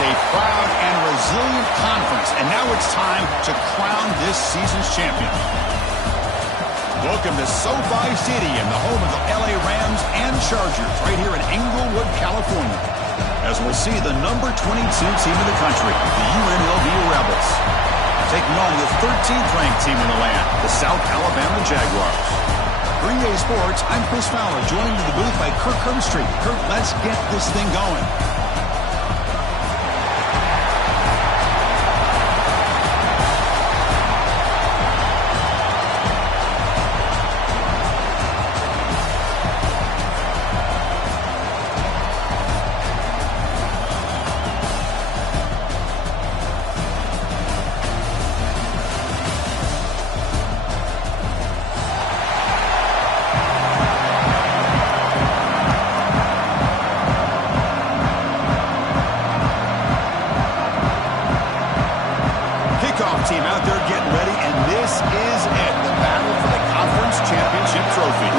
a proud and resilient conference, and now it's time to crown this season's champion. Welcome to SoFi Stadium, the home of the LA Rams and Chargers, right here in Inglewood, California. As we'll see the number 22 team in the country, the UNLV Rebels, taking on the 13th ranked team in the land, the South Alabama Jaguars. For EA Sports, I'm Chris Fowler, joined in the booth by Kirk Herbstreit. Kirk, let's get this thing going. Team out there getting ready, and this is it, the battle for the conference championship trophy.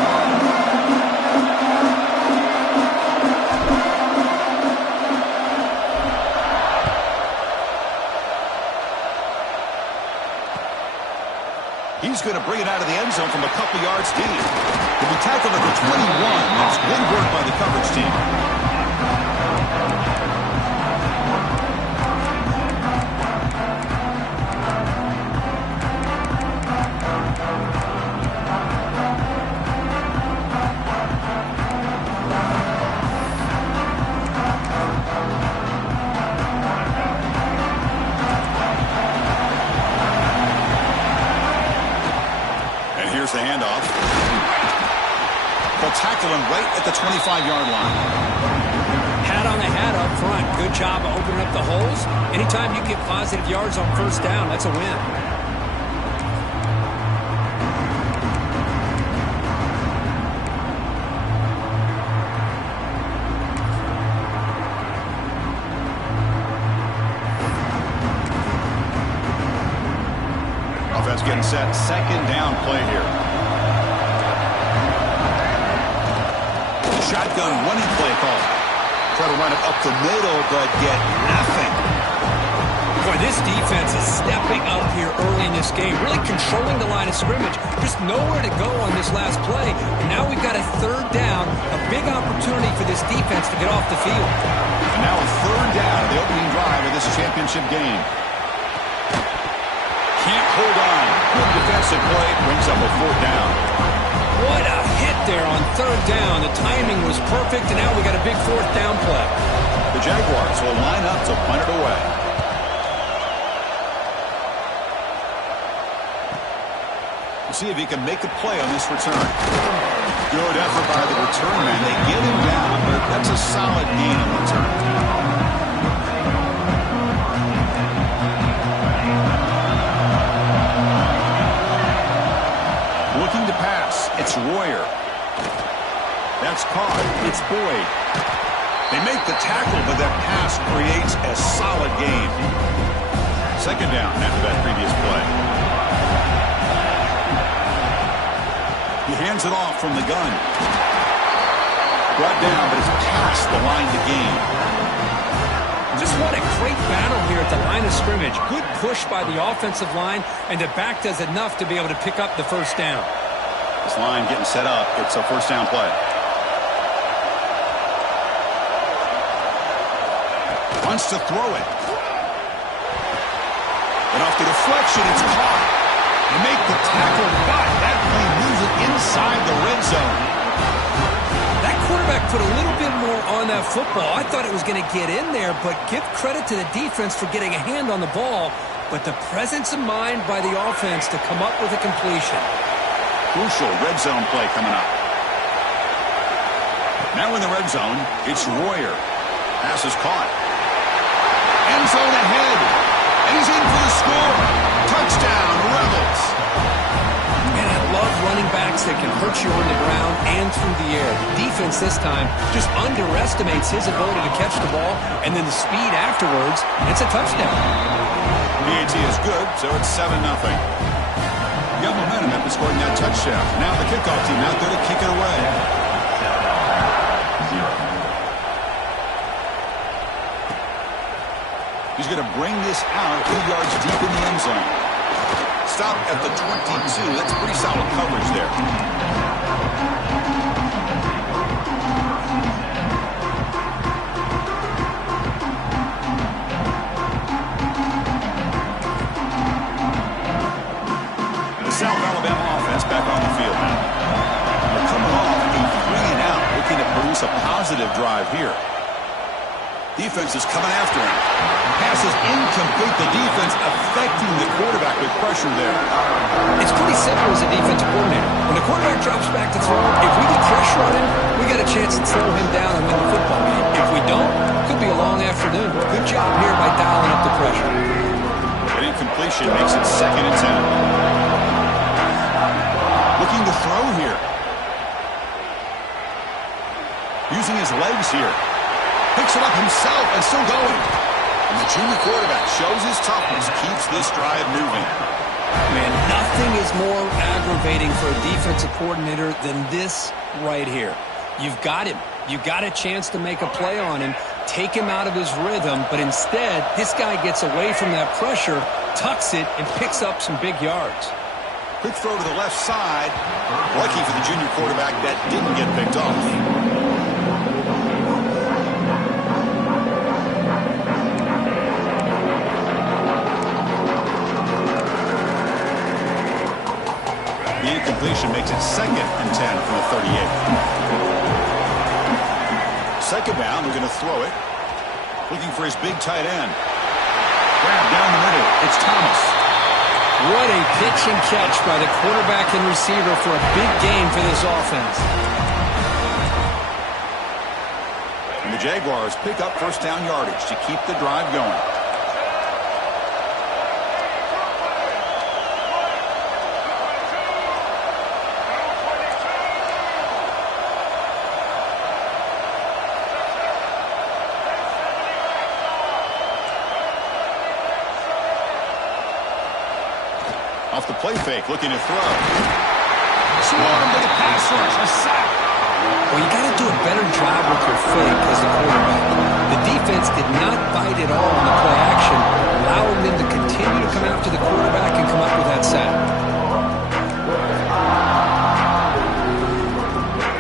He's going to bring it out of the end zone from a couple yards deep. He'll be tackled at the 21. That's good work by the coverage team. Here's the handoff. They'll tackle him right at the 25-yard line. Hat on the hat up front. Good job of opening up the holes. Anytime you get positive yards on first down, that's a win. Offense getting set. Second down play here. Shotgun running play call. Try to run it up the middle, but get nothing. Boy, this defense is stepping up here early in this game, really controlling the line of scrimmage. Just nowhere to go on this last play. And now we've got a third down, a big opportunity for this defense to get off the field. And now a third down of the opening drive of this championship game. Can't hold on. Good defensive play. Brings up a fourth down. What a hit there on third down. The timing was perfect, and now we got a big fourth down play. The Jaguars will line up to punt it away. We'll see if he can make a play on this return. Good effort by the return man. They get him down, but that's a solid gain on the return. Looking to pass. It's Royer. That's caught. It's Boyd. They make the tackle, but that pass creates a solid gain. Second down after that previous play. He hands it off from the gun. Brought down, but it's past the line to gain. Just what a great battle here at the line of scrimmage. Good push by the offensive line, and the back does enough to be able to pick up the first down. This line getting set up. It's a first down play. Wants to throw it. And off the deflection, it's caught. They make the tackle, but that play moves it inside the red zone. That quarterback put a little bit more on that football. I thought it was going to get in there, but give credit to the defense for getting a hand on the ball. But the presence of mind by the offense to come up with a completion. Crucial red zone play coming up. Now in the red zone, it's Royer. Pass is caught. End zone ahead. And he's in for the score. Touchdown, Rebels. Man, I love running backs that can hurt you on the ground and through the air. The defense this time just underestimates his ability to catch the ball, and then the speed afterwards, it's a touchdown. PAT is good, so it's 7-0. Got momentum after scoring that touchdown. Now the kickoff team out there to kick it away. He's going to bring this out 2 yards deep in the end zone. Stop at the 22. That's pretty solid coverage there. The South Alabama offense back on the field now. They're coming off a 3-and-out, looking to produce a positive drive here. Defense is coming after him. Pass is incomplete. The defense affecting the quarterback with pressure there. It's pretty simple as a defensive coordinator. When the quarterback drops back to throw, if we get pressure on him, we got a chance to slow him down and win the football game. If we don't, it could be a long afternoon. Good job here by dialing up the pressure. An incompletion makes it 2nd and 10. Looking to throw here. Using his legs here. Picks it up himself and still going. And the junior quarterback shows his toughness, keeps this drive moving. Man, nothing is more aggravating for a defensive coordinator than this right here. You've got him. You've got a chance to make a play on him, take him out of his rhythm, but instead, this guy gets away from that pressure, tucks it, and picks up some big yards. Quick throw to the left side. Lucky for the junior quarterback that didn't get picked off. Completion makes it 2nd and 10 from the 38. Second down, they're going to throw it. Looking for his big tight end. Grab down the middle. It's Thomas. What a pitch and catch by the quarterback and receiver for a big gain for this offense. And the Jaguars pick up first down yardage to keep the drive going. Off the play fake, looking to throw. Swarm to the pass rush, a sack. Well, you got to do a better job with your fake as a quarterback. The defense did not bite at all on the play action, allowing them to continue to come after the quarterback and come up with that sack.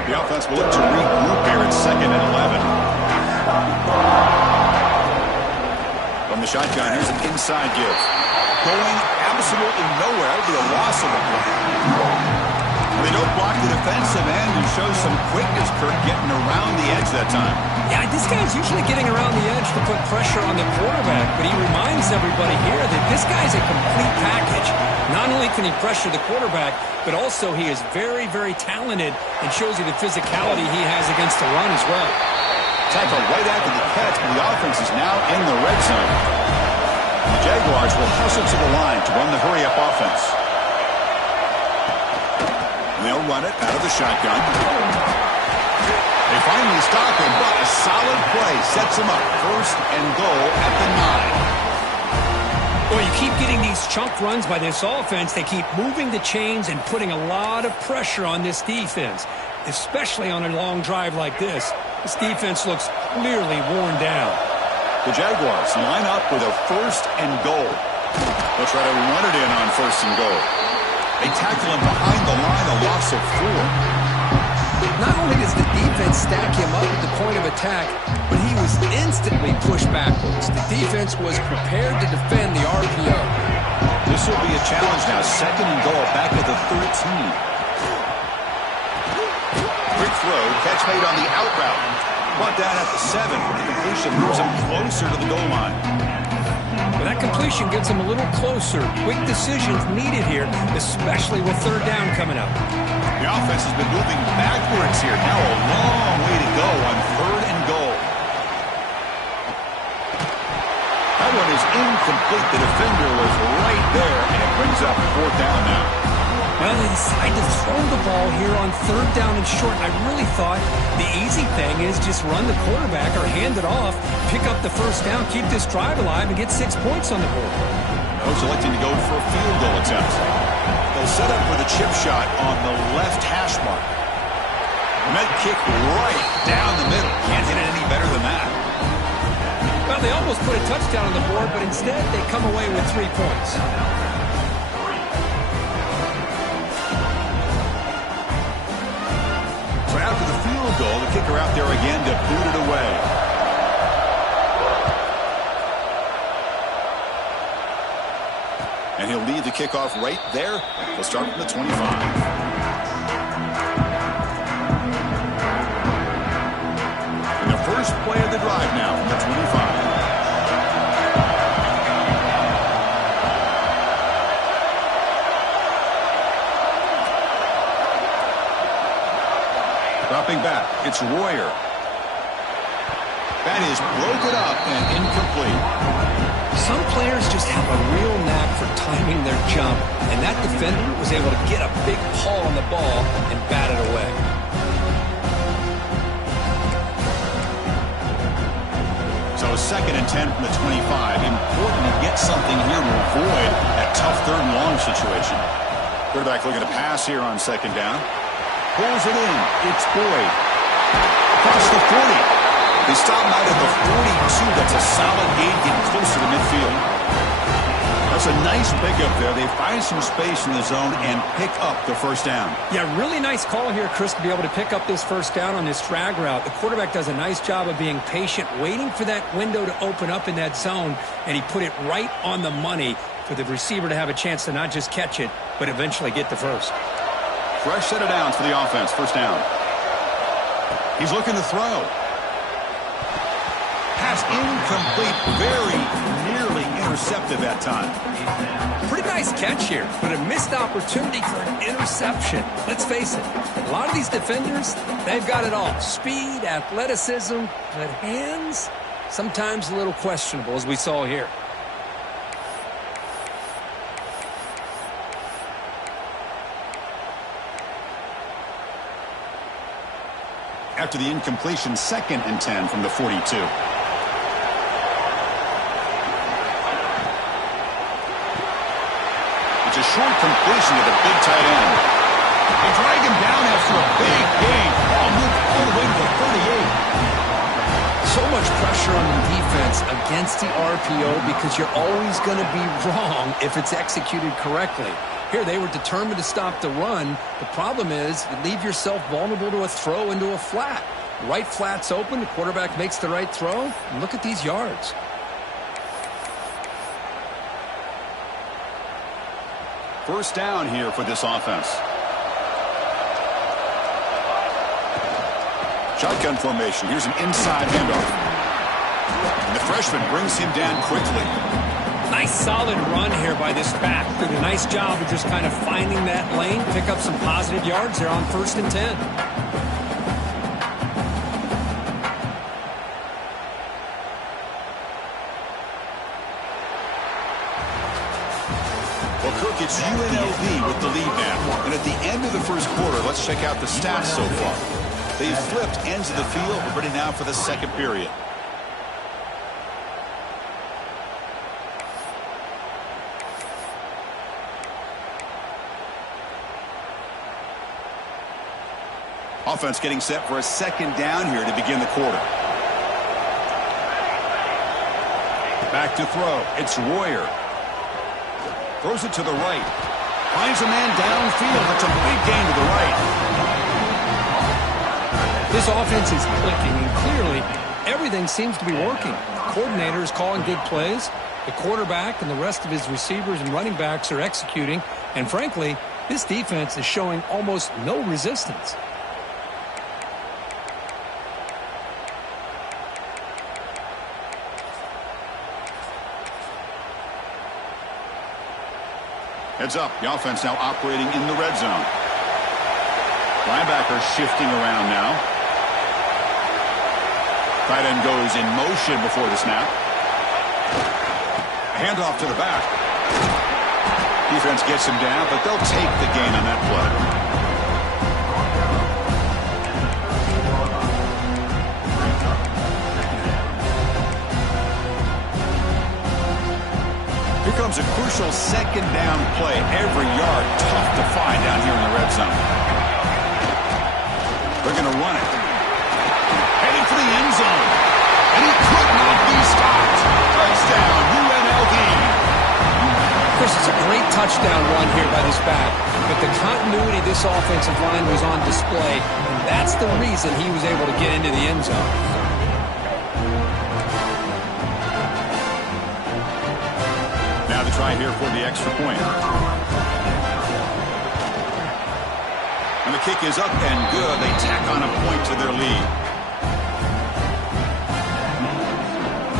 The offense will look to regroup here at 2nd and 11. From the shotgun, here's an inside give. Going absolutely nowhere. That would be a loss of a play. They don't block the defensive end and show some quickness, Kirk, getting around the edge that time. Yeah, this guy's usually getting around the edge to put pressure on the quarterback, but he reminds everybody here that this guy's a complete package. Not only can he pressure the quarterback, but also he is very, very talented and shows you the physicality he has against the run as well. Tackle right after the catch, but the offense is now in the red zone. The Jaguars will hustle to the line to run the hurry-up offense. They'll run it out of the shotgun. They finally stop him, but a solid play sets him up. 1st and goal at the 9. Well, you keep getting these chunk runs by this offense. They keep moving the chains and putting a lot of pressure on this defense, especially on a long drive like this. This defense looks clearly worn down. The Jaguars line up with a 1st and goal. They'll try to run it in on 1st and goal. They tackle him behind the line, a loss of 4. Not only does the defense stack him up at the point of attack, but he was instantly pushed backwards. The defense was prepared to defend the RPO. This will be a challenge now. 2nd and goal back at the 13. Quick throw, catch made on the out route. Brought down at the 7. The completion moves him closer to the goal line. Well, that completion gets him a little closer. Quick decisions needed here, especially with 3rd down coming up. The offense has been moving backwards here. Now a long way to go on 3rd and goal. That one is incomplete. The defender was right there, and it brings up 4th down now. Well, they decide to throw the ball here on 3rd down and short. I really thought the easy thing is just run the quarterback or hand it off, pick up the 1st down, keep this drive alive, and get 6 points on the board. Those electing to go for a field goal attempt. They'll set up for the chip shot on the left hash mark. Med kick right down the middle. Can't hit it any better than that. Well, They almost put a touchdown on the board, but instead they come away with 3 points. So after the field goal, the kicker out there again to boot it away. And he'll leave the kickoff right there. He'll start from the 25. First play of the drive now from the 25. Dropping back, it's Royer. That is broken up and incomplete. Some players just have a real knack for timing their jump, and that defender was able to get a big paw on the ball and bat it away. So 2nd and 10 from the 25. Important to get something here to avoid that tough 3rd and long situation. Quarterback looking to pass here on 2nd down. Pulls it in. It's Boyd. Across the 40. They stop him out at the 42. That's a solid gain getting close to the midfield. That's a nice pickup there. They find some space in the zone and pick up the 1st down. Yeah, really nice call here, Chris, to be able to pick up this 1st down on this drag route. The quarterback does a nice job of being patient, waiting for that window to open up in that zone, and he put it right on the money for the receiver to have a chance to not just catch it, but eventually get the 1st. Fresh set of downs for the offense. 1st down. He's looking to throw. Pass incomplete. Very nearly intercepted that time. Pretty nice catch here, but a missed opportunity for an interception. Let's face it, a lot of these defenders, they've got it all. Speed, athleticism, but hands, sometimes a little questionable, as we saw here. After the incompletion, 2nd and 10 from the 42. It's a short completion to the big tight end. They drag him down after a big gain. Ball moved all the way to the 38. So much pressure on the defense against the RPO because you're always going to be wrong if it's executed correctly. Here, they were determined to stop the run. The problem is you leave yourself vulnerable to a throw into a flat. Right flat's open. The quarterback makes the right throw. And look at these yards. First down here for this offense. Shotgun formation. Here's an inside handoff. And the freshman brings him down quickly. Nice solid run here by this back. Did a nice job of just kind of finding that lane, pick up some positive yards there on 1st and 10. Well, Cook, it's UNLV with the lead now. And at the end of the 1st quarter, let's check out the stats so far. They've flipped ends of the field. We're ready now for the 2nd period. Offense getting set for a 2nd down here to begin the quarter. Back to throw. It's Royer. Throws it to the right. Finds a man downfield. That's a big gain to the right. This offense is clicking, and clearly everything seems to be working. The coordinator is calling good plays. The quarterback and the rest of his receivers and running backs are executing. And frankly, this defense is showing almost no resistance. Heads up, the offense now operating in the red zone. Linebacker shifting around now. Tight end goes in motion before the snap. A handoff to the back. Defense gets him down, but they'll take the gain on that play. Here comes a crucial 2nd down play. Every yard tough to find down here in the red zone. They're going to run it. Heading for the end zone. And he could not be stopped. Chris, it's a great touchdown run here by this back, but the continuity of this offensive line was on display, and that's the reason he was able to get into the end zone. Now the try here for the extra point. And the kick is up and good. They tack on a point to their lead.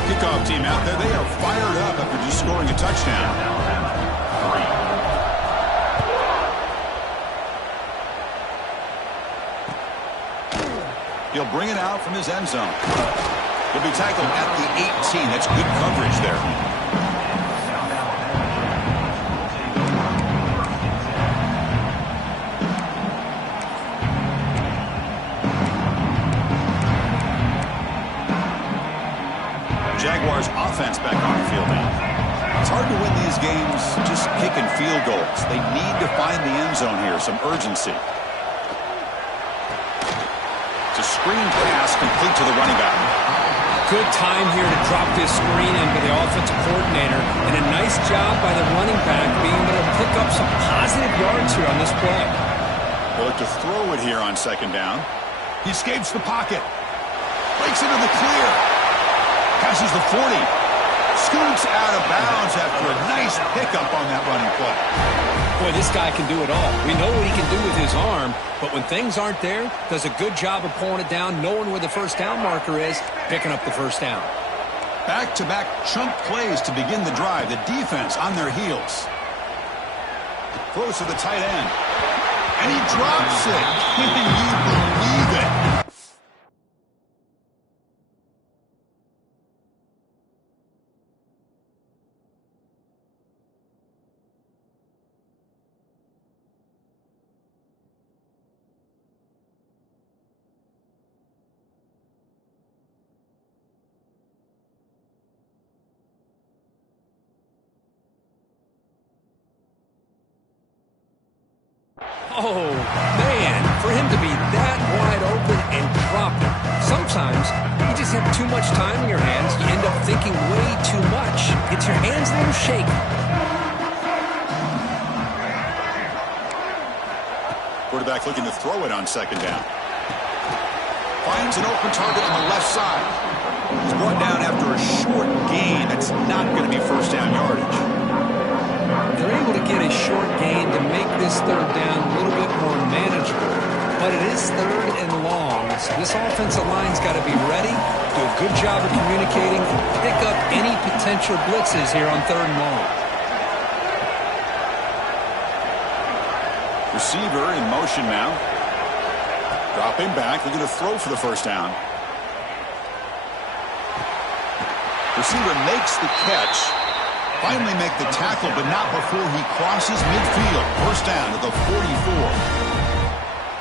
Kickoff team out there. They are fired up after just scoring a touchdown. He'll bring it out from his end zone. He'll be tackled at the 18. That's good coverage there. Jaguars offense back on the field now. It's hard to win these games just kicking field goals. They need to find the end zone here, some urgency. It's a screen pass complete to the running back. Good time here to drop this screen into the offensive coordinator, and a nice job by the running back being able to pick up some positive yards here on this play. They'll look to throw it here on second down. He escapes the pocket. Breaks into the clear. Passes the 40. Scoots out of bounds after a nice pickup on that running play. Boy, this guy can do it all. We know what he can do with his arm, but when things aren't there, does a good job of pulling it down, knowing where the first down marker is, picking up the first down. Back-to-back chunk plays to begin the drive. The defense on their heels. Throws to the tight end. And he drops it. Can you believe it? Oh, man, for him to be that wide open and drop it. Sometimes you just have too much time in your hands. You end up thinking way too much. Gets your hands a little shaky. Quarterback looking to throw it on second down. Finds an open target on the left side. He's brought down after a short gain. That's not going to be first down yardage. They're able to get a short gain to make this third down a little bit more manageable. But it is third and long, so this offensive line's got to be ready, do a good job of communicating, and pick up any potential blitzes here on third and long. Receiver in motion now. Dropping back, looking to throw for the first down. Receiver makes the catch. Finally make the tackle, but not before he crosses midfield. First down at the 44.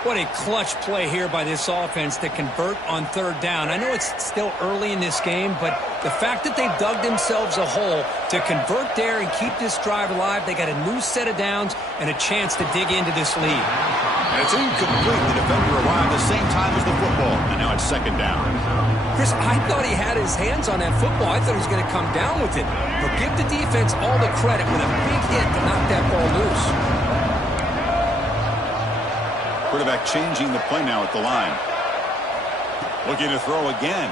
What a clutch play here by this offense to convert on third down. I know it's still early in this game, but the fact that they've dug themselves a hole to convert there and keep this drive alive, they got a new set of downs and a chance to dig into this lead. And it's incomplete. The defender arrived the same time as the football, and now it's second down. Chris, I thought he had his hands on that football. I thought he was going to come down with it. But give the defense all the credit with a big hit to knock that ball loose. Quarterback changing the play now at the line. Looking to throw again.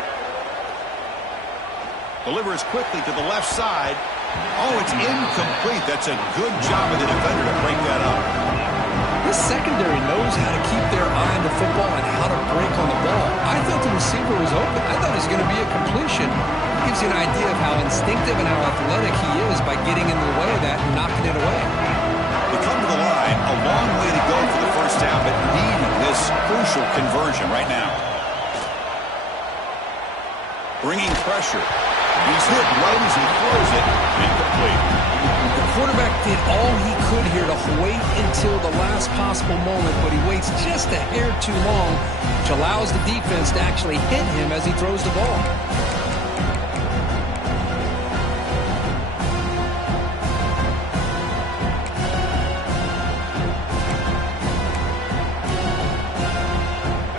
Delivers quickly to the left side. Oh, it's incomplete. That's a good job of the defender to break that up. This secondary knows how to keep their eye on the football and how to break on the ball. I thought the receiver was open. I thought it was going to be a completion. It gives you an idea of how instinctive and how athletic he is by getting in the way of that and knocking it away. They come to the line. A long way to go for the first down, but needing this crucial conversion right now. Bringing pressure. He's hit right as he throws it. Incomplete. The quarterback did all he could here to wait until the last possible moment, but he waits just a hair too long, which allows the defense to actually hit him as he throws the ball.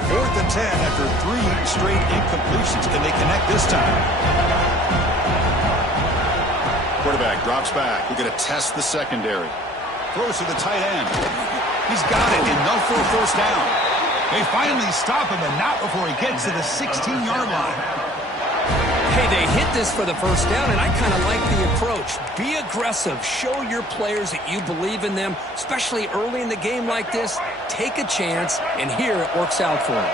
Fourth and 10 after 3 straight incompletions. Can they connect this time? Quarterback drops back. We're going to test the secondary. Throws to the tight end. He's got it, enough for a first down. They finally stop him, and not before he gets to the 16-yard line. Hey, they hit this for the first down, and I kind of like the approach. Be aggressive. Show your players that you believe in them, especially early in the game like this. Take a chance, and here it works out for them.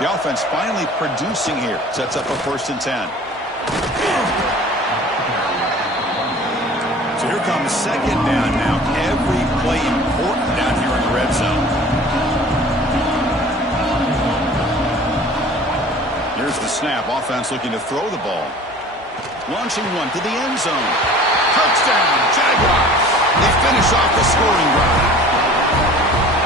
The offense finally producing here. Sets up a 1st and 10. So here comes 2nd down now. Every play important down here in the red zone. Here's the snap. Offense looking to throw the ball. Launching one to the end zone. Touchdown, Jaguars. They finish off the scoring drive.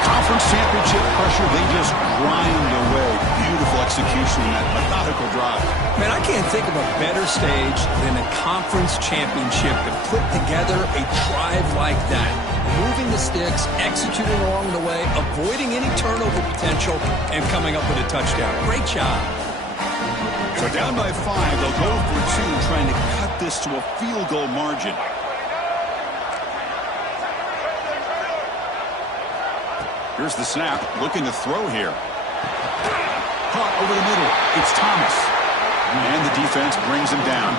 Conference championship pressure, they just grind away. Beautiful execution in that methodical drive. Man, I can't think of a better stage than a conference championship to put together a drive like that. Moving the sticks, executing along the way, avoiding any turnover potential, and coming up with a touchdown. Great job. So down by 5, they'll go for 2, trying to cut this to a field goal margin. Here's the snap, looking to throw here. Caught over the middle. It's Thomas. And the defense brings him down.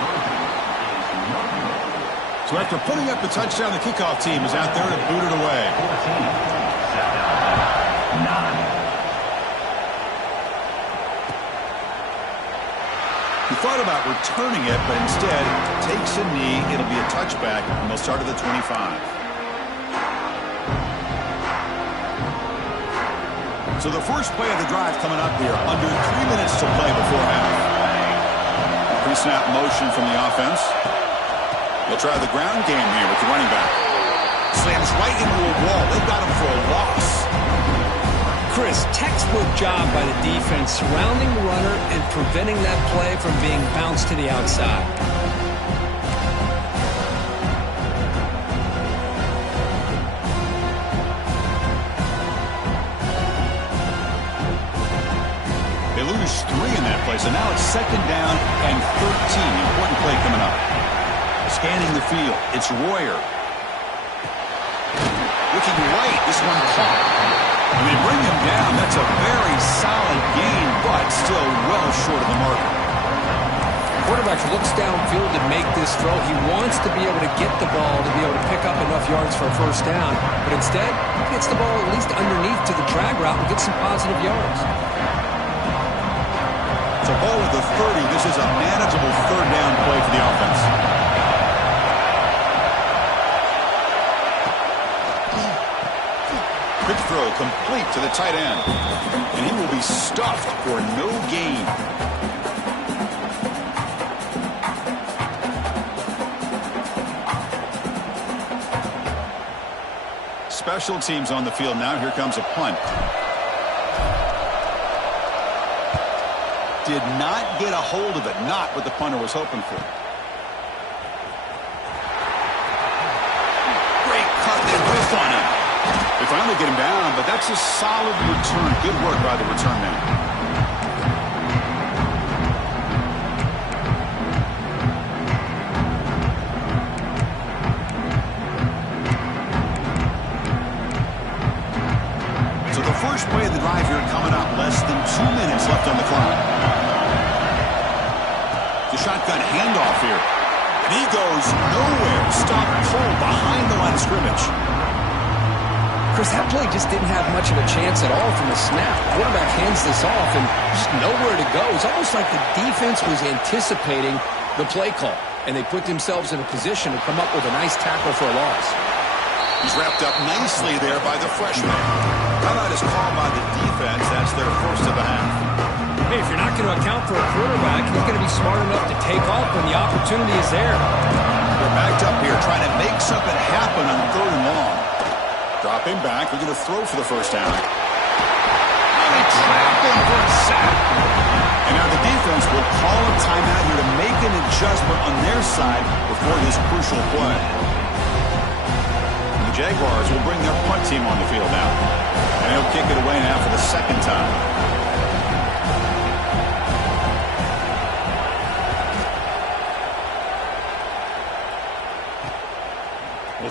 So after putting up the touchdown, the kickoff team is out there to boot it away. He thought about returning it, but instead takes a knee. It'll be a touchback, and they'll start at the 25. So the first play of the drive coming up here, under 3 minutes to play before half. Pre-snap motion from the offense. They'll try the ground game here with the running back. Slams right into a wall. They've got him for a loss. Chris, textbook job by the defense surrounding the runner and preventing that play from being bounced to the outside. They lose 3 in that play, so now it's 2nd down and 13. Important play coming up. Scanning the field, it's Royer. Looking right, this one caught. When they bring him down, that's a very solid gain, but still well short of the marker. Quarterback looks downfield to make this throw. He wants to be able to get the ball to be able to pick up enough yards for a first down, but instead, he gets the ball at least underneath to the drag route and gets some positive yards. So ball with the 30. This is a manageable 3rd down play for the offense. Quick throw complete to the tight end. And he will be stuffed for no gain. Special teams on the field now. Here comes a punt. Did not get a hold of it. Not what the punter was hoping for. Great cut. They whiff on him. They finally get him down, but that's a solid return. Good work by the return man. So the first play of the drive here coming up. Less than 2 minutes left on the clock. The shotgun handoff here. And he goes nowhere. Stop cold behind the line of scrimmage. Chris, that play just didn't have much of a chance at all from the snap. Quarterback hands this off and just nowhere to go. It's almost like the defense was anticipating the play call, and they put themselves in a position to come up with a nice tackle for a loss. He's wrapped up nicely there by the freshman. Timeout is called by the defense. That's their first of the half. Hey, if you're not going to account for a quarterback, he's going to be smart enough to take off when the opportunity is there. They're backed up here trying to make something happen on 3rd and long. Drop him back. We're going to throw for the first down. Now they trap him for a sack. And now the defense will call a timeout here to make an adjustment on their side before this crucial play. And the Jaguars will bring their punt team on the field now. And they'll kick it away now for the 2nd time.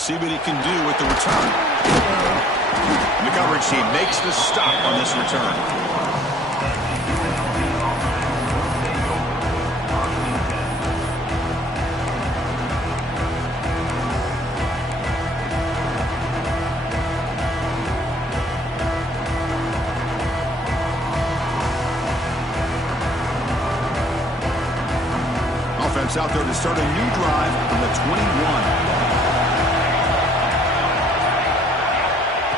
see what he can do with the return. And the coverage team makes the stop on this return. Offense out there to start a new drive from the 21.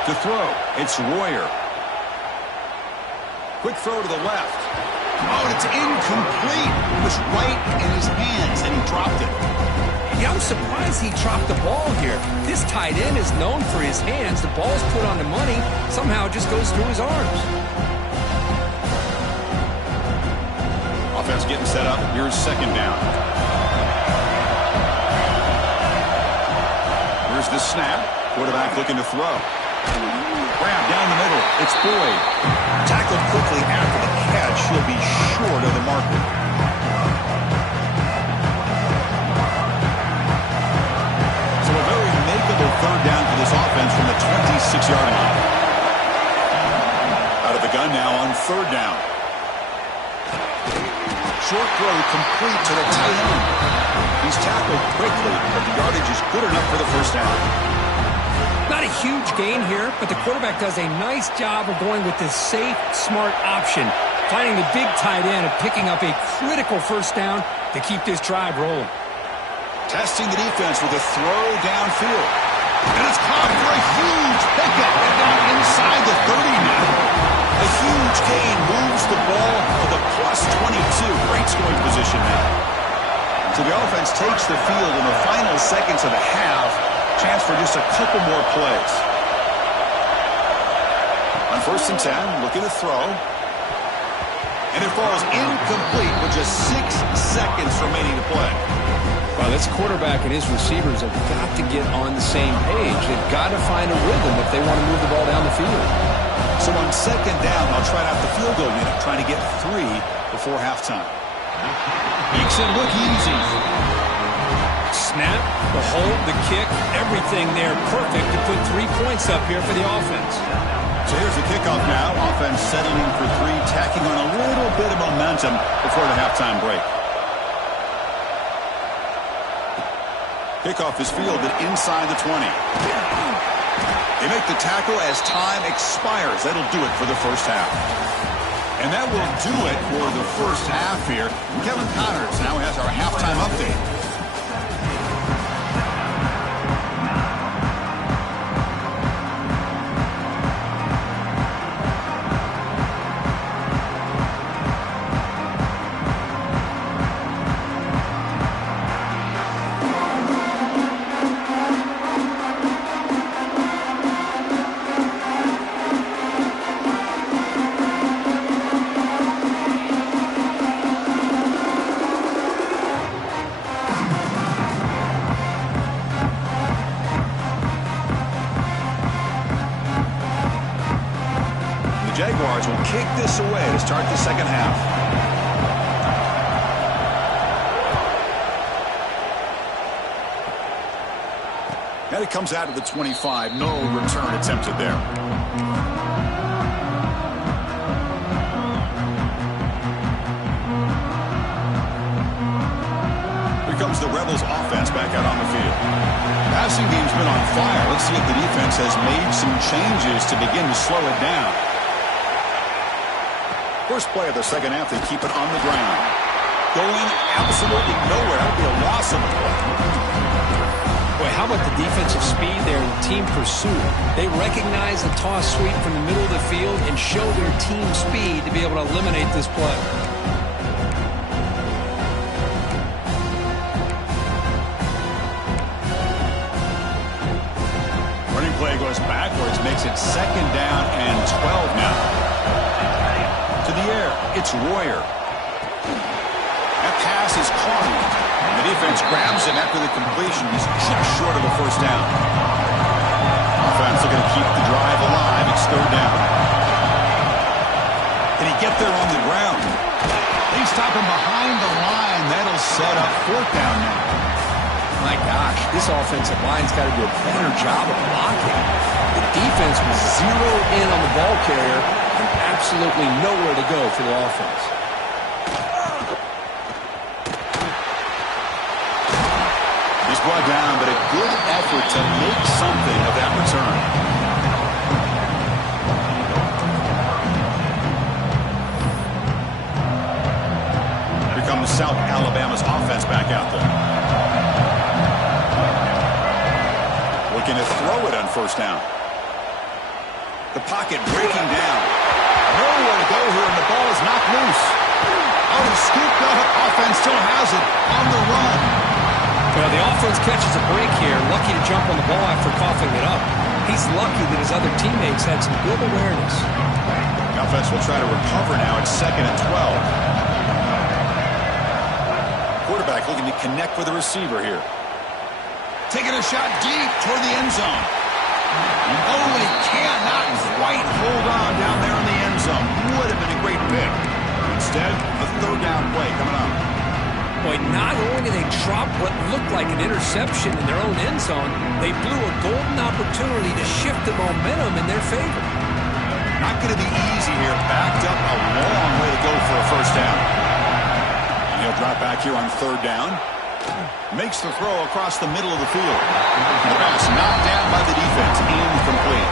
To throw, it's Royer. Quick throw to the left. Oh, it's incomplete. It was right in his hands, and he dropped it. Yeah, I'm surprised he dropped the ball here. This tight end is known for his hands. The ball's put on the money. Somehow it just goes through his arms. Offense getting set up. Here's second down. Here's the snap. Quarterback looking to throw. Grab down the middle. It's Boyd. Tackled quickly after the catch. He'll be short of the marker. So a very makeable third down for this offense from the 26-yard line. Out of the gun now on third down. Short throw complete to the tight end. He's tackled quickly, but the yardage is good enough for the first down. Not a huge gain here, but the quarterback does a nice job of going with this safe, smart option, finding the big tight end and picking up a critical first down to keep this drive rolling. Testing the defense with a throw downfield. And it's caught for a huge pickup. And now inside the 30 now. A huge gain moves the ball to the plus 22. Great scoring position now. So the offense takes the field in the final seconds of the half. Chance for just a couple more plays. On 1st and 10, looking to throw. And it falls incomplete with just 6 seconds remaining to play. Well, this quarterback and his receivers have got to get on the same page. They've got to find a rhythm if they want to move the ball down the field. So on second down, they'll try out the field goal unit, trying to get 3 before halftime. Makes it look easy. Snap, the hold, the kick, everything there perfect to put 3 points up here for the offense. So here's the kickoff now. Offense settling for 3, tacking on a little bit of momentum before the halftime break. Kickoff is fielded inside the 20. They make the tackle as time expires. That'll do it for the first half. And that will do it for the first half here. Kevin Connors now has our halftime update. Jaguars will kick this away to start the second half. And it comes out of the 25. No return attempted there. Here comes the Rebels offense back out on the field. Passing game's been on fire. Let's see if the defense has made some changes to begin to slow it down. First play of the second half, they keep it on the ground. Going absolutely nowhere. That would be a loss of a play. Boy, how about the defensive speed there and team pursuit? They recognize the toss sweep from the middle of the field and show their team speed to be able to eliminate this play. Running play goes backwards, makes it second down and 12 now. To the air, it's Royer. That pass is caught. And the defense grabs him after the completion. He's just short of a first down. Offense looking to keep the drive alive. It's third down. Can he get there on the ground? They stop him behind the line. That'll set up fourth down now. My gosh, this offensive line's got to do a better job of blocking. The defense was zeroed in on the ball carrier and absolutely nowhere to go for the offense. He's brought down, but a good effort to make something of that return. Here comes South Alabama's offense back out there. Looking to throw it on first down. The pocket breaking down. Nowhere to go here, and the ball is knocked loose. Oh, he's scooped up. Offense still has it on the run. Well, the offense catches a break here. Lucky to jump on the ball after coughing it up. He's lucky that his other teammates had some good awareness. The offense will try to recover now. It's 2nd and 12. Quarterback looking to connect with the receiver here. Taking a shot deep toward the end zone. Oh, and he cannot quite hold on down there in the end zone. Would have been a great pick. Instead, a 3rd down play coming up. Boy, not only did they drop what looked like an interception in their own end zone, they blew a golden opportunity to shift the momentum in their favor. Not going to be easy here. Backed up a long way to go for a first down. And he'll drop back here on 3rd down. Makes the throw across the middle of the field. The pass knocked down by the defense. Incomplete.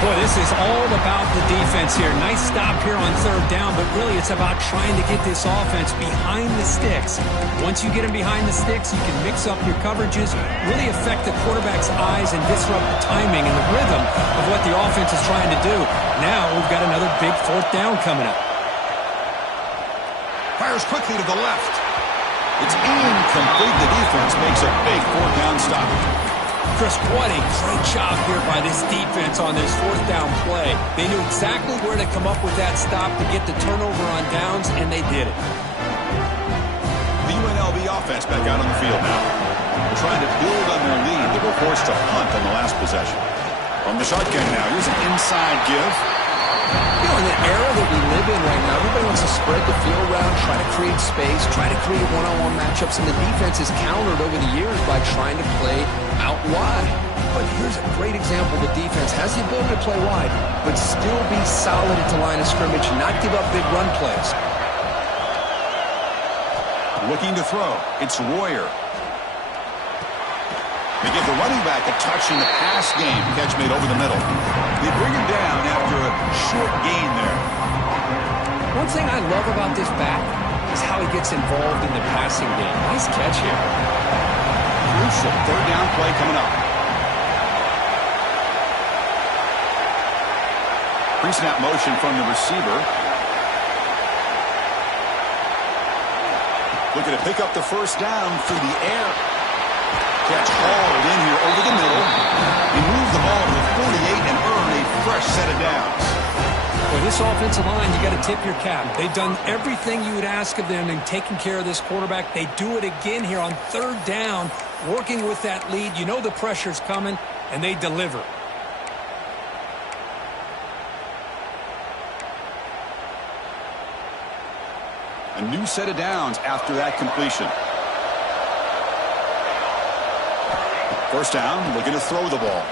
Boy, this is all about the defense here. Nice stop here on 3rd down, but really it's about trying to get this offense behind the sticks. Once you get them behind the sticks, you can mix up your coverages, really affect the quarterback's eyes and disrupt the timing and the rhythm of what the offense is trying to do. Now we've got another big 4th down coming up. Fires quickly to the left. It's incomplete. The defense makes a big 4th down stop. Chris, what a great job here by this defense on this 4th down play. They knew exactly where to come up with that stop to get the turnover on downs, and they did it. The UNLV offense back out on the field now. Trying to build on their lead. They were forced to punt on the last possession. From the shotgun now, here's an inside give. You know, in the era that we live in right now, everybody wants to spread the field around, try to create space, try to create one-on-one matchups, and the defense is countered over the years by trying to play out wide. But here's a great example. The defense has the ability to play wide, but still be solid at the line of scrimmage, not give up big run plays. Looking to throw. It's Royer. They give the running back a touch in the pass game. Catch made over the middle. They bring him down after a short gain there. One thing I love about this back is how he gets involved in the passing game. Nice catch here. Crucial 3rd down play coming up. Pre-snap motion from the receiver. Looking to pick up the first down through the air. Catch hauled in here over the middle. He moved the ball to the 48 and earned a fresh set of downs. For this offensive line, you got to tip your cap. They've done everything you would ask of them in taking care of this quarterback. They do it again here on 3rd down, working with that lead. You know the pressure's coming, and they deliver. A new set of downs after that completion. First down, looking to throw the ball.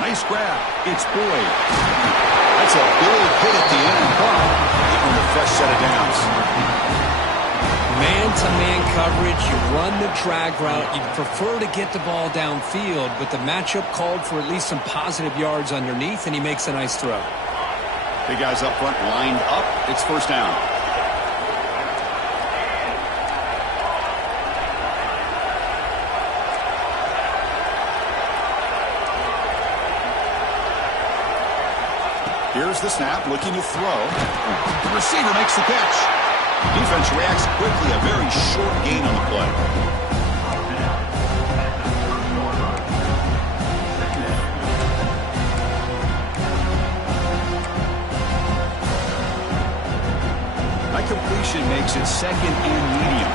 Nice grab. It's Boyd. That's a big hit at the end. Give him a fresh set of downs. Man-to-man coverage. You run the drag route. You prefer to get the ball downfield, but the matchup called for at least some positive yards underneath, and he makes a nice throw. Big guys up front lined up. It's first down. Here's the snap, looking to throw. The receiver makes the catch. Defense reacts quickly, a very short gain on the play. That completion makes it 2nd and medium.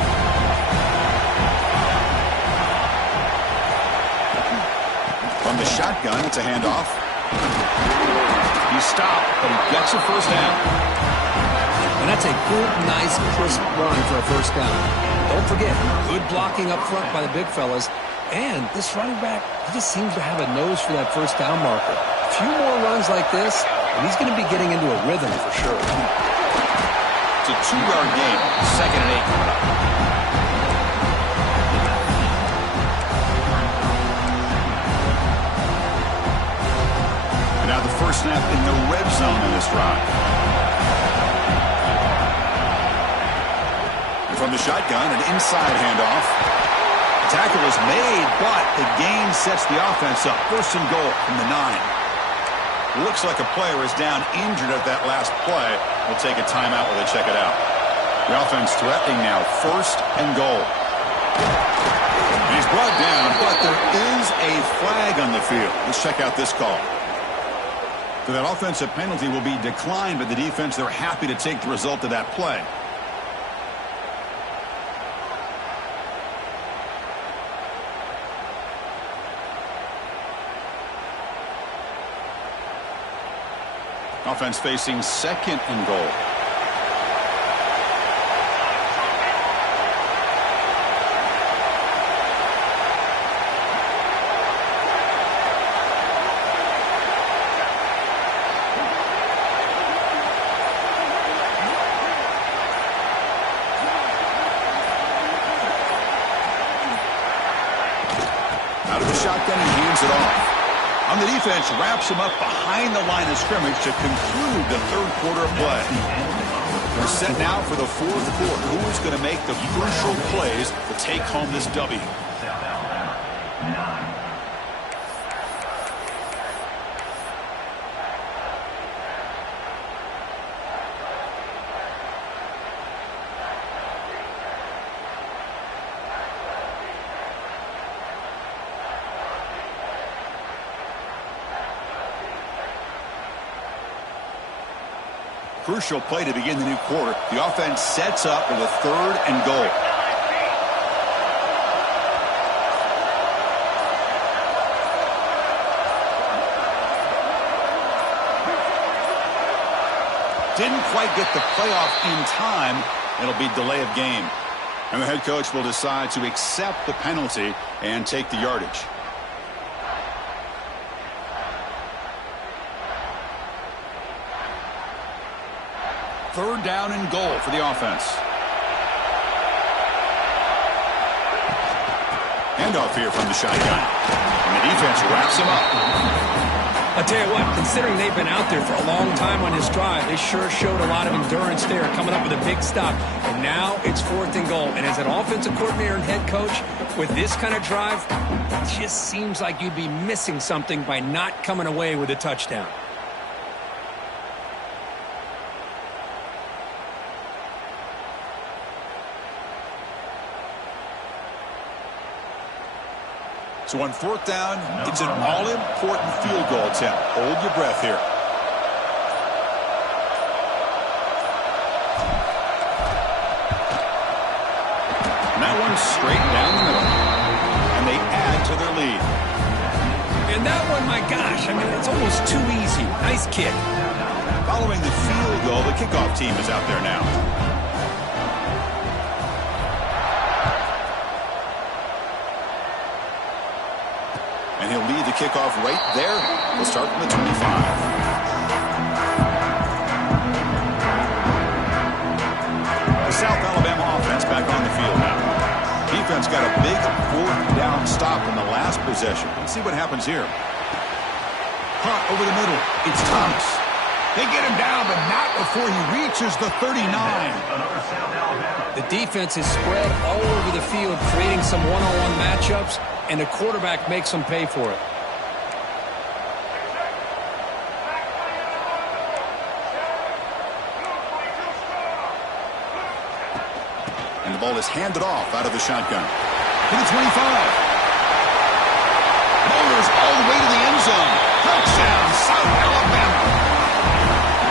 From the shotgun, it's a handoff. He stopped, but he gets a first down. And that's a good, nice, crisp run for a first down. Don't forget, good blocking up front by the big fellas. And this running back, he just seems to have a nose for that first down marker. A few more runs like this, and he's going to be getting into a rhythm for sure. It's a 2-yard gain, 2nd and 8 coming up. And now the first snap in the red zone in this drive. And from the shotgun, an inside handoff. Tackle is made, but the gain sets the offense up. 1st and goal from the 9. Looks like a player is down injured at that last play. We'll take a timeout while they check it out. The offense threatening now. 1st and goal. And he's brought down, but there is a flag on the field. Let's check out this call. So that offensive penalty will be declined by the defense. They're happy to take the result of that play. Offense facing 2nd and goal. Out of the shotgun, he hands it off. On the defense, wraps him up behind the line of scrimmage to conclude the 3rd quarter of play. We're set now for the 4th quarter. Who is going to make the crucial plays to take home this W? Crucial play to begin the new quarter. The offense sets up with a 3rd and goal. Didn't quite get the playoff in time. It'll be delay of game. And the head coach will decide to accept the penalty and take the yardage. Third down and goal for the offense. Handoff here from the shotgun. And the defense wraps him up. I tell you what, considering they've been out there for a long time on this drive, they sure showed a lot of endurance there, coming up with a big stop. And now it's 4th and goal. And as an offensive coordinator and head coach, with this kind of drive, it just seems like you'd be missing something by not coming away with a touchdown. So on 4th down, it's an all-important field goal attempt. Hold your breath here. And that one's straight down the middle. And they add to their lead. And that one, my gosh, I mean, it's almost too easy. Nice kick. Following the field goal, the kickoff team is out there now. And he'll lead the kickoff right there. We'll start from the 25. The South Alabama offense back on the field now. Defense got a big 4th down stop in the last possession. Let's see what happens here. Hot over the middle. It's Thomas. They get him down, but not before he reaches the 39. The defense is spread all over the field, creating some one-on-one matchups, and the quarterback makes them pay for it. And the ball is handed off out of the shotgun. To the 25. Ball goes all the way to the end zone. Touchdown, South Alabama.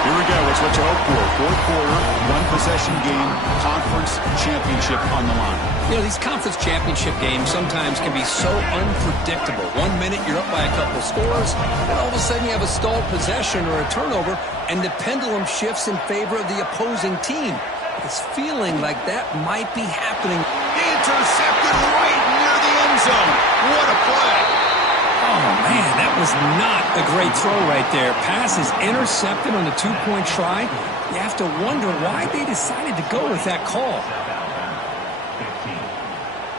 Here we go. It's what you hope for. Fourth quarter, one-possession game, conference championship on the line. You know, these conference championship games sometimes can be so unpredictable. 1 minute you're up by a couple scores, then all of a sudden you have a stalled possession or a turnover, and the pendulum shifts in favor of the opposing team. It's feeling like that might be happening. Intercepted right near the end zone. What a play. Oh, man, that was not a great throw right there. Pass is intercepted on the two-point try. You have to wonder why they decided to go with that call.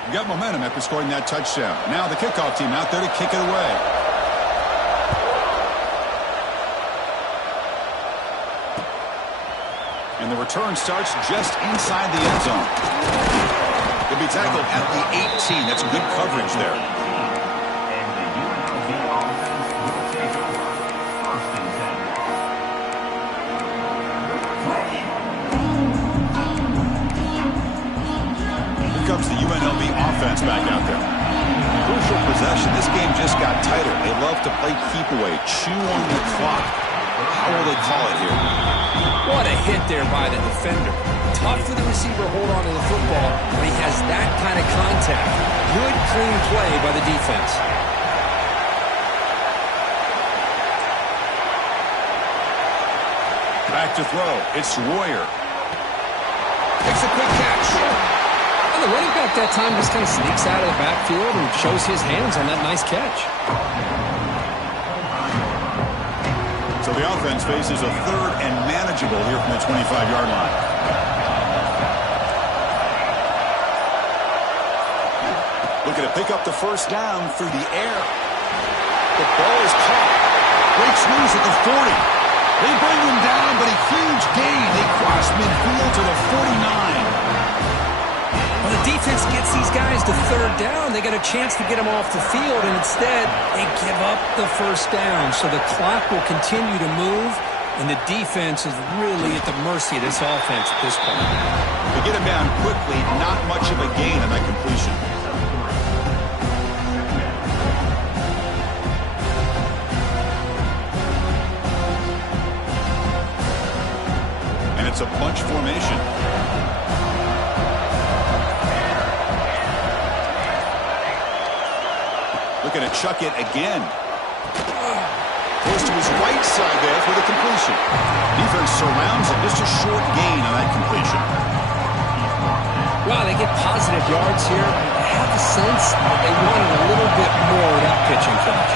You got momentum after scoring that touchdown. Now the kickoff team out there to kick it away. And the return starts just inside the end zone. He'll be tackled at the 18. That's good coverage there. Here comes the UNLV offense back out there. Crucial possession. This game just got tighter. They love to play keep away, chew on the clock. How will they call it here? What a hit there by the defender. Tough for the receiver to hold on to the football when he has that kind of contact. Good, clean play by the defense. Back to throw. It's Royer. Takes a quick catch. And the running back that time just kind of sneaks out of the backfield and shows his hands on that nice catch. So the offense faces a third and manageable here from the 25-yard line. Looking to pick up the first down through the air. The ball is caught. Breaks loose at the 40. They bring him down, but a huge gain. They cross midfield to the 49. Well, the defense gets these guys to third down. They got a chance to get them off the field, and instead they give up the first down. So the clock will continue to move, and the defense is really at the mercy of this offense at this point. They get him down quickly, not much of a gain on that completion. And it's a bunch formation. Looking to chuck it again. Goes to his right side there for the completion. Defense surrounds him. Just a short gain on that completion. Wow, they get positive yards here. I have the sense that they wanted a little bit more of that pitching coach.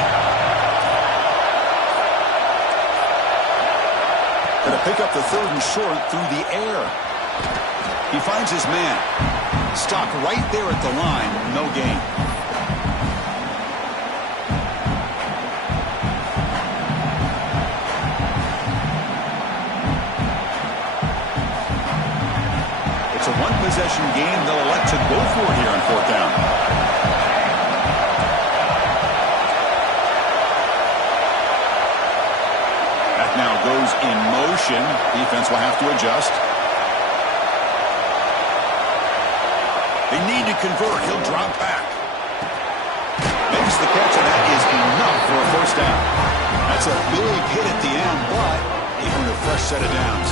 Going to pick up the third and short through the air. He finds his man. Stopped right there at the line. No gain. It's a one-possession game. They'll elect to go for it here on fourth down. That now goes in motion. Defense will have to adjust. They need to convert. He'll drop back. Makes the catch, and that is enough for a first down. That's a big hit at the end, but he earned a fresh set of downs.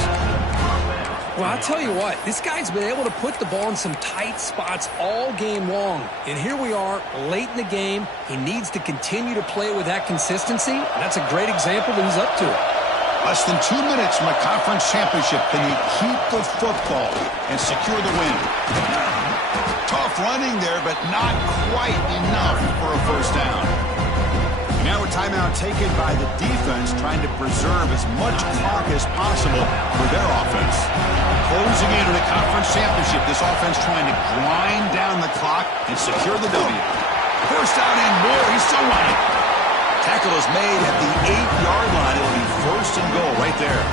Well, I'll tell you what, this guy's been able to put the ball in some tight spots all game long. And here we are, late in the game. He needs to continue to play with that consistency. And that's a great example that he's up to it. Less than 2 minutes from a conference championship. Can they keep the football and secure the win? Tough running there, but not quite enough for a first down. Now a timeout taken by the defense, trying to preserve as much clock as possible for their offense. Closing in on a conference championship, this offense trying to grind down the clock and secure the W. First down and more, he's still running. Tackle is made at the 8-yard line. It'll be first and goal right there.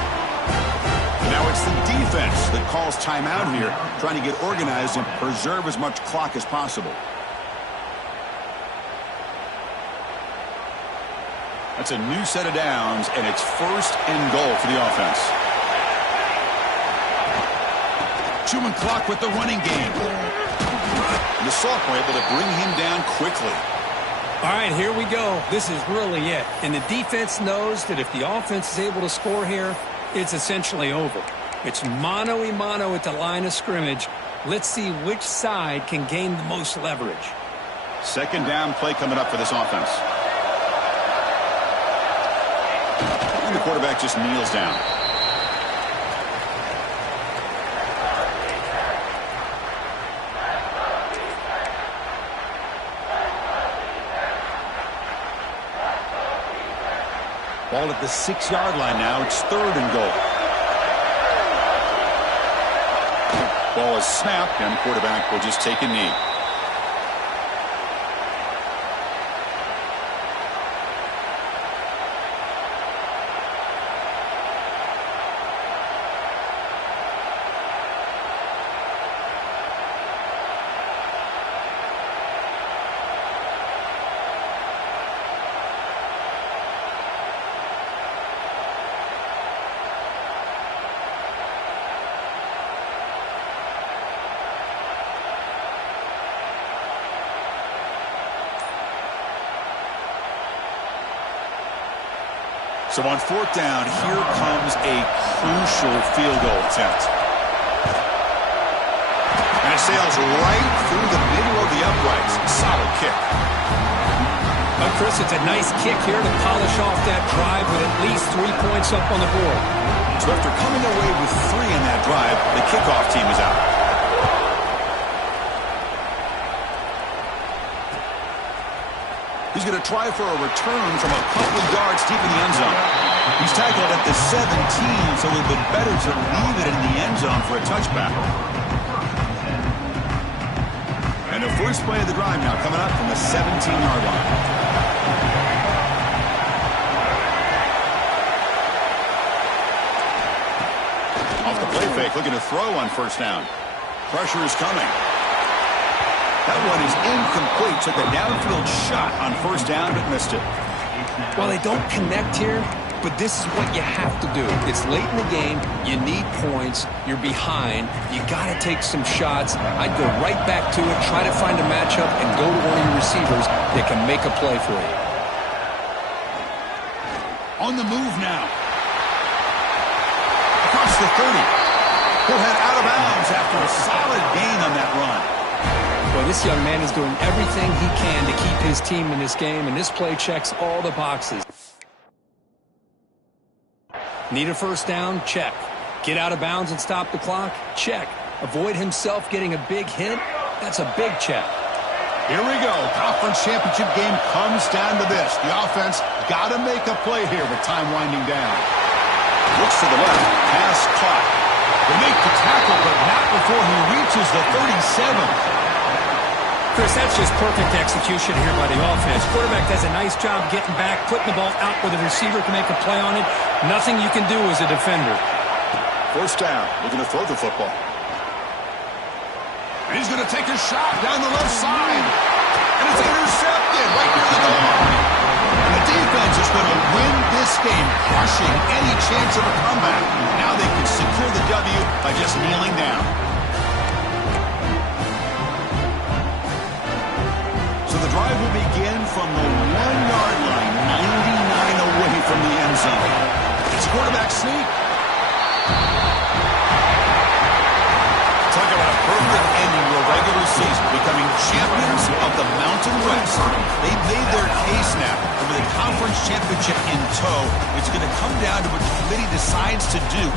Now it's the defense that calls timeout here, trying to get organized and preserve as much clock as possible. That's a new set of downs, and it's first and goal for the offense. Chewing clock with the running game. And the sophomore able to bring him down quickly. All right, here we go. This is really it. And the defense knows that if the offense is able to score here, It's essentially over. It's mano-a-mano at the line of scrimmage. Let's see which side can gain the most leverage. Second down play coming up for this offense. And the quarterback just kneels down. Ball at the 6-yard line now. It's 3rd and goal. Ball is snapped, and the quarterback will just take a knee. So on 4th down, here comes a crucial field goal attempt. And it sails right through the middle of the uprights. Solid kick. But Chris, it's a nice kick here to polish off that drive with at least 3 points up on the board. So after coming away with 3 in that drive, the kickoff team is out. He's going to try for a return from a couple of yards deep in the end zone. He's tackled at the 17, so it would have been better to leave it in the end zone for a touchback. And the first play of the drive now coming up from the 17-yard line. Off the play fake, looking to throw on 1st down. Pressure is coming. That one is incomplete. Took a downfield shot on 1st down, but missed it. Well, they don't connect here, but this is what you have to do. It's late in the game. You need points. You're behind. You got to take some shots. I'd go right back to it, try to find a matchup, and go to one of your receivers that can make a play for you. On the move now. Across the 30. He'll head out of bounds after a solid gain on that run. Well, this young man is doing everything he can to keep his team in this game, and this play checks all the boxes. Need a 1st down? Check. Get out of bounds and stop the clock? Check. Avoid himself getting a big hit? That's a big check. Here we go. Conference championship game comes down to this. The offense got to make a play here with time winding down. Looks to the left. Pass caught. They make the tackle, but not before he reaches the 37. Chris, that's just perfect execution here by the offense. Quarterback does a nice job getting back, putting the ball out where the receiver can make a play on it. Nothing you can do as a defender. 1st down, looking to throw the football. And he's going to take a shot down the left side. And it's intercepted right near the goal. And the defense is going to win this game, crushing any chance of a comeback. Now they can secure the W by just kneeling down. So the drive will begin from the 1-yard line, 99 away from the end zone. It's quarterback sneak. Talk about a perfect ending to a regular season, becoming champions of the Mountain West. They've made their case now, and with a conference championship in tow, it's going to come down to what the committee decides to do.